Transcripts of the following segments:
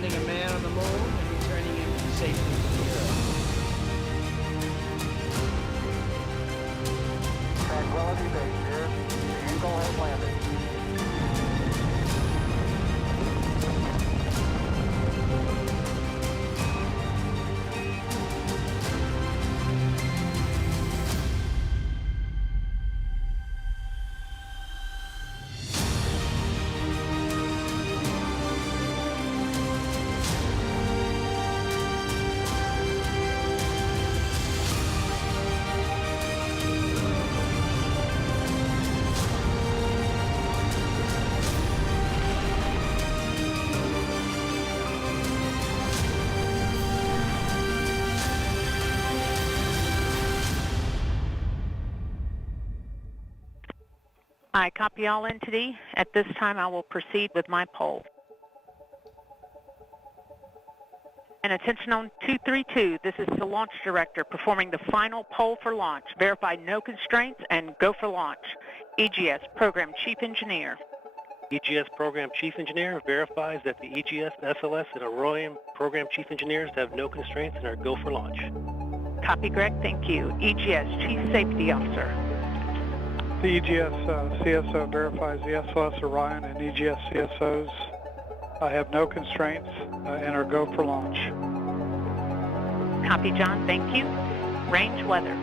landing a man on the moon and returning him safely to the Earth. Tranquility Base here. The Eagle has landed. I copy all entity. At this time, I will proceed with my poll. And attention on 232, this is the launch director performing the final poll for launch. Verify no constraints and go for launch. EGS, Program Chief Engineer. EGS Program Chief Engineer verifies that the EGS, SLS, and Orion Program Chief Engineers have no constraints and are go for launch. Copy, Greg. Thank you. EGS, Chief Safety Officer. The EGS CSO verifies the SLS Orion and EGS CSOs have no constraints and are go for launch. Copy, John. Thank you. Range weather.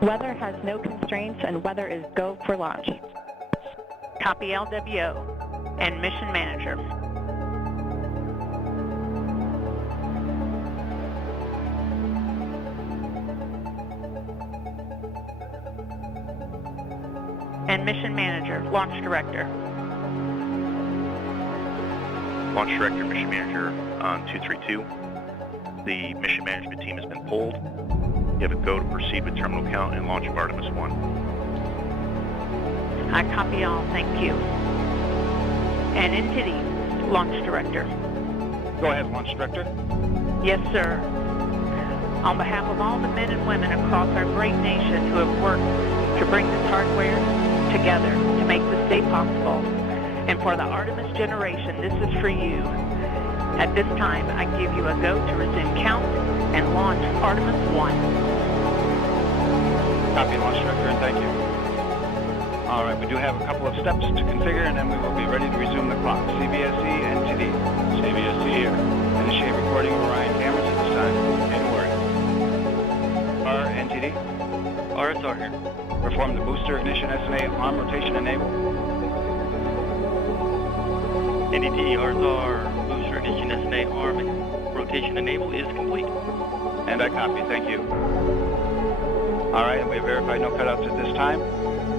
Weather has no constraints and weather is go for launch. Copy, LWO. And Mission Manager. And Mission Manager, Launch Director. Launch Director, Mission Manager on 232. The mission management team has been pulled. You have a go to proceed with terminal count and launch of Artemis 1. I copy all, thank you. And entity, Launch Director. Go ahead, Launch Director. Yes, sir. On behalf of all the men and women across our great nation who have worked to bring this hardware together to make this day possible, and for the Artemis generation, this is for you. At this time, I give you a go to resume count and launch Artemis 1. Copy, Launch Director, and thank you. All right, we do have a couple of steps to configure, and then we will be ready to resume the clock. CBSE, NTD. CBSE here. Initiate recording of Orion cameras at this time. January. R, NTD. RSR here. Perform the booster ignition SNA arm rotation enable. NDT RSR booster ignition SNA arm rotation enable is complete. And I copy, thank you. All right, and we have verified no cutouts at this time.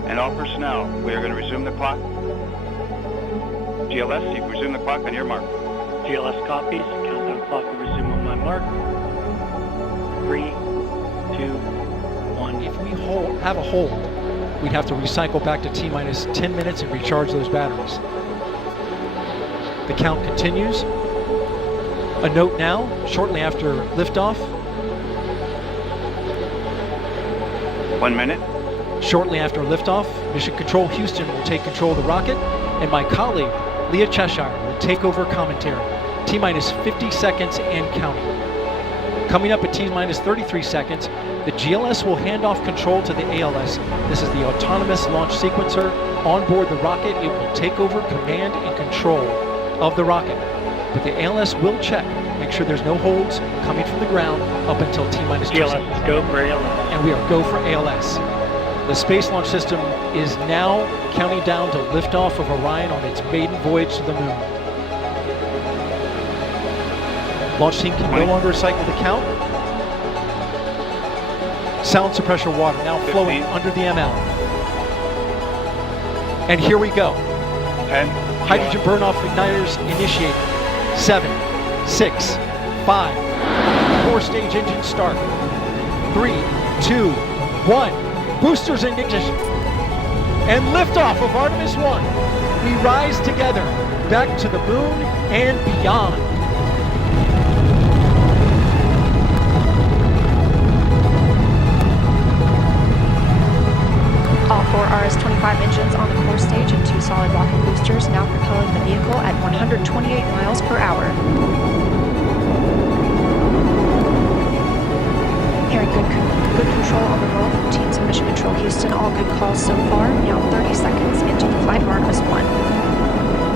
And all personnel, we are going to resume the clock. GLS, you can resume the clock on your mark. GLS copies. Countdown clock will resume on my mark. 3, 2, 1. If we have a hold, we'd have to recycle back to T-minus 10 minutes and recharge those batteries. The count continues. A note now, shortly after liftoff. 1 minute. Shortly after liftoff, Mission Control Houston will take control of the rocket, and my colleague, 𝐜𝐻𝐿 will take over commentary. T-minus 50 seconds and counting. Coming up at T-minus 33 seconds, the GLS will hand off control to the ALS. This is the autonomous launch sequencer. On board the rocket, it will take over command and control of the rocket. But the ALS will check, make sure there's no holds coming from the ground up until T-minus 2 seconds. GLS, go for ALS. And we are go for ALS. The Space Launch System is now counting down to liftoff of Orion on its maiden voyage to the moon. Launch team can no longer cycle the count. Sound suppressor water now flowing under the ML. And here we go. 10. Hydrogen burn-off igniters initiated. 7, 6, 5. Core stage engine start. 3, 2, 1. Boosters in ignition. And liftoff of Artemis 1. We rise together back to the moon and beyond. All 4 RS-25 engines on the core stage in 2 solid rocket boosters, now propelling the vehicle at 128 miles per hour. Hearing good control on the roll from teams in Mission Control Houston. All good calls so far. Now 30 seconds into the flight of Artemis 1.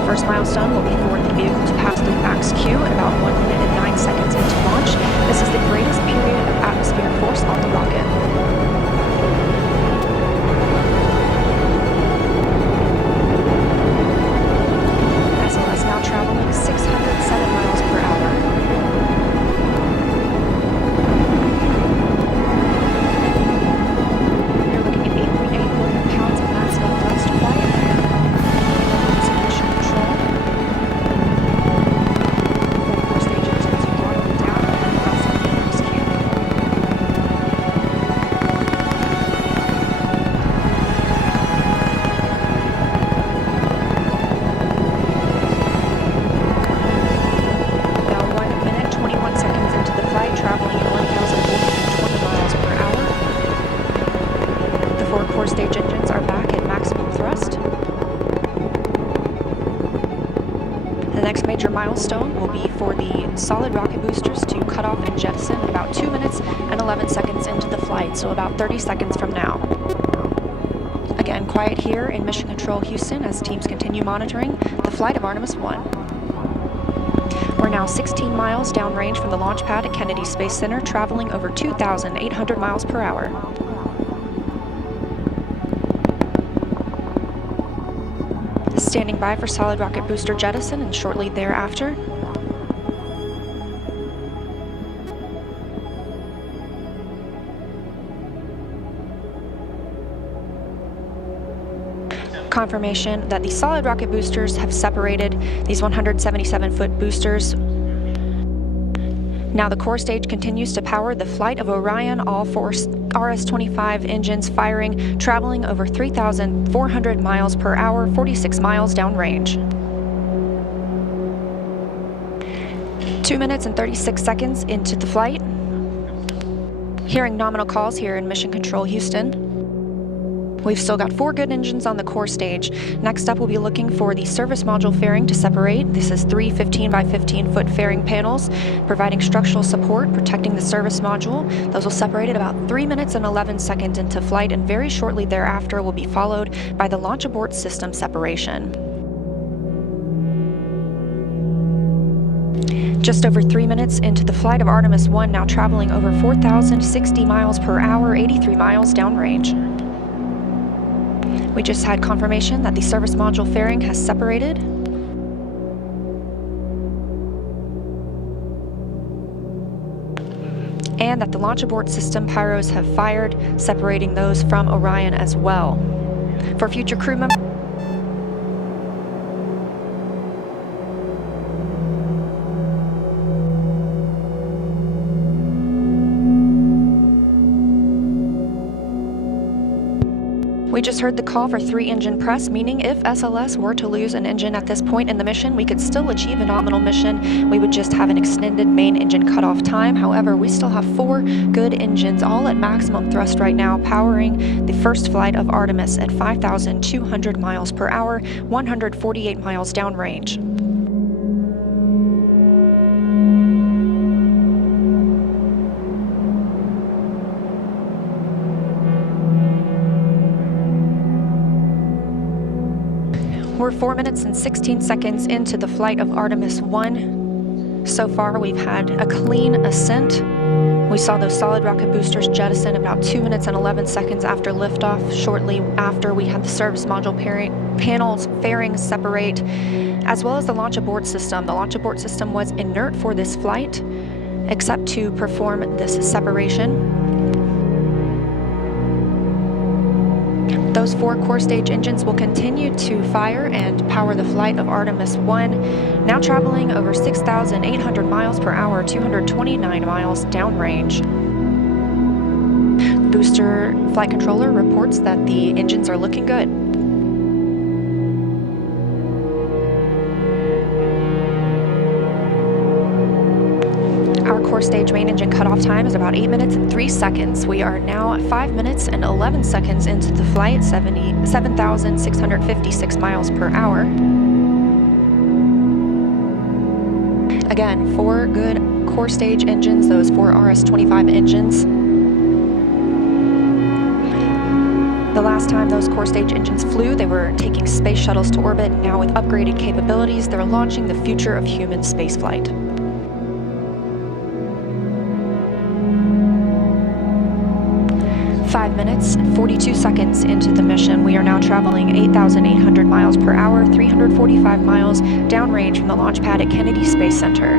First milestone will be for the vehicle to pass through max Q at about 1 minute and 9 seconds into launch. This is the greatest period of atmospheric force on the rocket. SLS now traveling 607 miles per hour. You're looking at 8.8 million pounds of maximum thrust quiet there. Mission control. Full course stage engines are throttling down and cross on the Artemis Q. Now 1 minute, 21 seconds into the flight, traveling at 1,420 miles per hour. The 4 core stage engines are back at maximum thrust. The next major milestone will be for the solid rocket boosters to cut off and jettison about 2 minutes and 11 seconds into the flight, so about 30 seconds from now. Again, quiet here in Mission Control Houston as teams continue monitoring the flight of Artemis 1. We're now 16 miles downrange from the launch pad at Kennedy Space Center, traveling over 2,800 miles per hour. Standing by for solid rocket booster jettison and shortly thereafter. Confirmation that the solid rocket boosters have separated these 177-foot boosters. Now the core stage continues to power the flight of Orion, all 4 RS-25 engines firing, traveling over 3,400 miles per hour, 46 miles downrange. 2 minutes and 36 seconds into the flight. Hearing nominal calls here in Mission Control Houston. We've still got 4 good engines on the core stage. Next up, we'll be looking for the service module fairing to separate. This is 3 15 by 15 foot fairing panels, providing structural support, protecting the service module. Those will separate at about 3 minutes and 11 seconds into flight, and very shortly thereafter will be followed by the launch abort system separation. Just over 3 minutes into the flight of Artemis 1, now traveling over 4,060 miles per hour, 83 miles downrange. We just had confirmation that the service module fairing has separated. And that the launch abort system pyros have fired, separating those from Orion as well. For future crew members, we just heard the call for 3 engine press, meaning if SLS were to lose an engine at this point in the mission, we could still achieve a nominal mission. We would just have an extended main engine cutoff time. However, we still have 4 good engines, all at maximum thrust right now, powering the first flight of Artemis at 5,200 miles per hour, 148 miles downrange. We're 4 minutes and 16 seconds into the flight of Artemis 1. So far, we've had a clean ascent. We saw those solid rocket boosters jettison about 2 minutes and 11 seconds after liftoff. Shortly after, we had the service module panels fairings separate, as well as the launch abort system. The launch abort system was inert for this flight, except to perform this separation. Those 4 core stage engines will continue to fire and power the flight of Artemis 1, now traveling over 6,800 miles per hour, 229 miles downrange. Booster flight controller reports that the engines are looking good. Our core core stage main engine cutoff time is about 8 minutes and 3 seconds. We are now 5 minutes and 11 seconds into the flight, 7,656 miles per hour. Again, 4 good core stage engines, those 4 RS-25 engines. The last time those core stage engines flew, they were taking space shuttles to orbit. Now with upgraded capabilities, they're launching the future of human spaceflight. Five minutes and 42 seconds into the mission, we are now traveling 8,800 miles per hour, 345 miles downrange from the launch pad at Kennedy Space Center.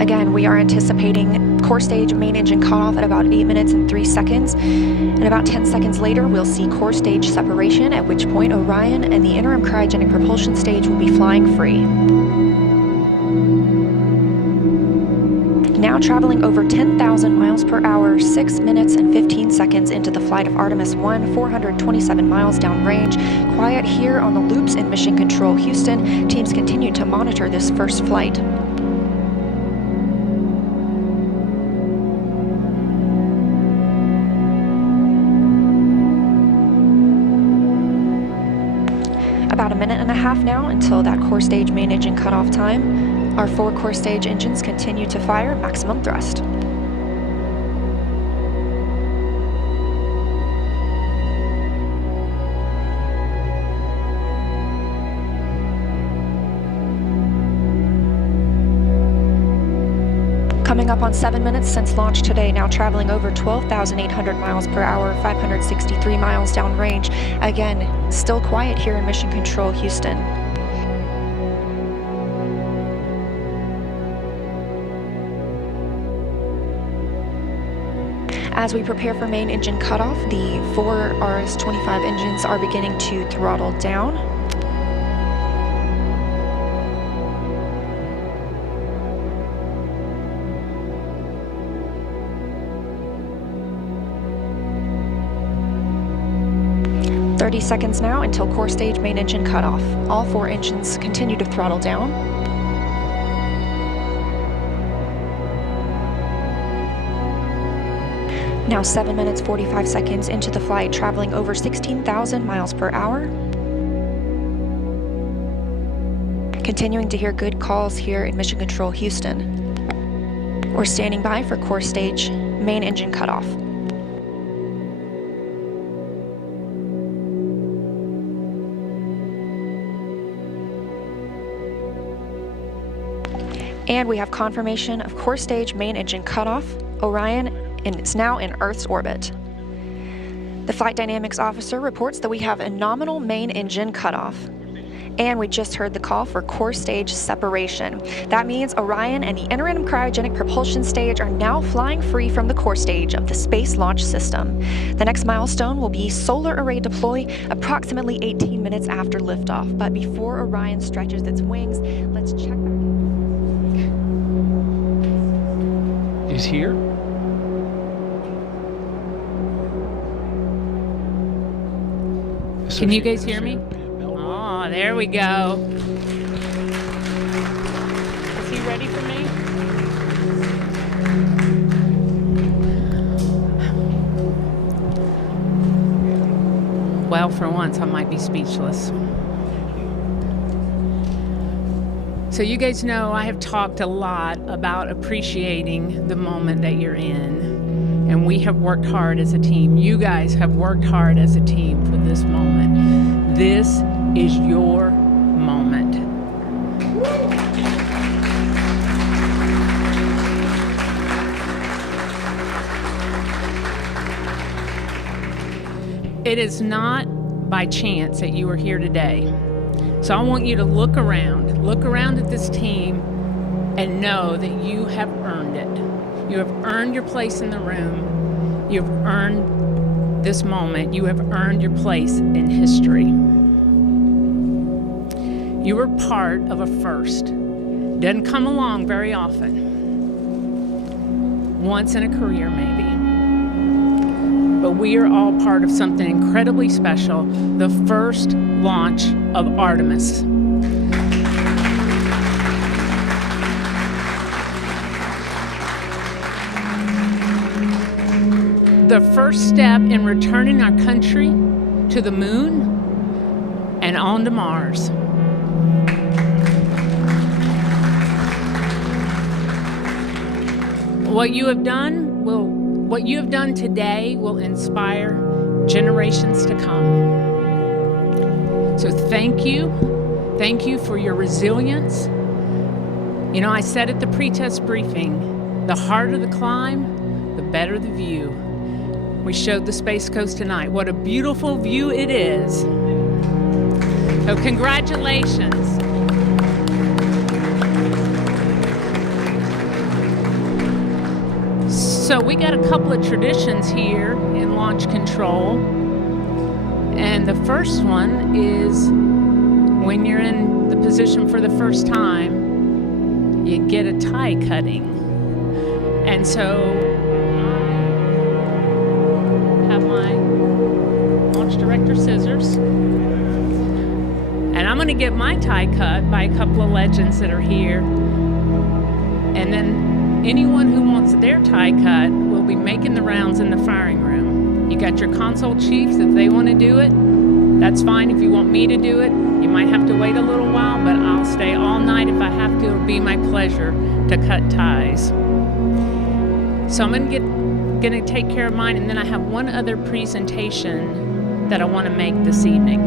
Again, we are anticipating core stage main engine cutoff at about 8 minutes and 3 seconds. And about 10 seconds later, we'll see core stage separation, at which point Orion and the interim cryogenic propulsion stage will be flying free. Now traveling over 10,000 miles per hour, 6 minutes and 15 seconds into the flight of Artemis 1, 427 miles downrange. Quiet here on the loops in Mission Control Houston. Teams continue to monitor this first flight. About a minute and a half now until that core stage main engine cutoff time. Our 4 core stage engines continue to fire maximum thrust. Coming up on 7 minutes since launch today, now traveling over 12,800 miles per hour, 563 miles downrange. Again, still quiet here in Mission Control Houston. As we prepare for main engine cutoff, the 4 RS-25 engines are beginning to throttle down. Seconds now until core stage main engine cutoff. All 4 engines continue to throttle down. Now 7 minutes 45 seconds into the flight, traveling over 16,000 miles per hour. Continuing to hear good calls here in Mission Control Houston. We're standing by for core stage main engine cutoff. And we have confirmation of core stage main engine cutoff. Orion is now in Earth's orbit. The flight dynamics officer reports that we have a nominal main engine cutoff. And we just heard the call for core stage separation. That means Orion and the interim cryogenic propulsion stage are now flying free from the core stage of the Space Launch System. The next milestone will be solar array deploy approximately 18 minutes after liftoff. But before Orion stretches its wings, let's check back. Is here. Can you guys hear me? Oh, there we go. Is he ready for me? Well, for once, I might be speechless. So you guys know I have talked a lot about appreciating the moment that you're in. And we have worked hard as a team. You guys have worked hard as a team for this moment. This is your moment. It is not by chance that you are here today. So I want you to look around at this team and know that you have earned it. You have earned your place in the room. You have earned this moment. You have earned your place in history. You were part of a first. Doesn't come along very often. Once in a career, maybe. But we are all part of something incredibly special, the first launch of Artemis. the first step in returning our country to the moon and on to Mars. What you have done today will inspire generations to come. So thank you. Thank you for your resilience. You know, I said at the pretest briefing, the harder the climb, the better the view. We showed the Space Coast tonight. What a beautiful view it is. So congratulations. So we got a couple of traditions here in launch control. And the first one is when you're in the position for the first time, you get a tie cutting. And so I have my launch director scissors. And I'm going to get my tie cut by a couple of legends that are here. And then anyone who wants their tie cut will be making the rounds in the firing room. You got your console chiefs. If they want to do it, that's fine. If you want me to do it, you might have to wait a little while, but I'll stay all night if I have to. It'll be my pleasure to cut ties. So I'm going to take care of mine, and then I have one other presentation that I want to make this evening.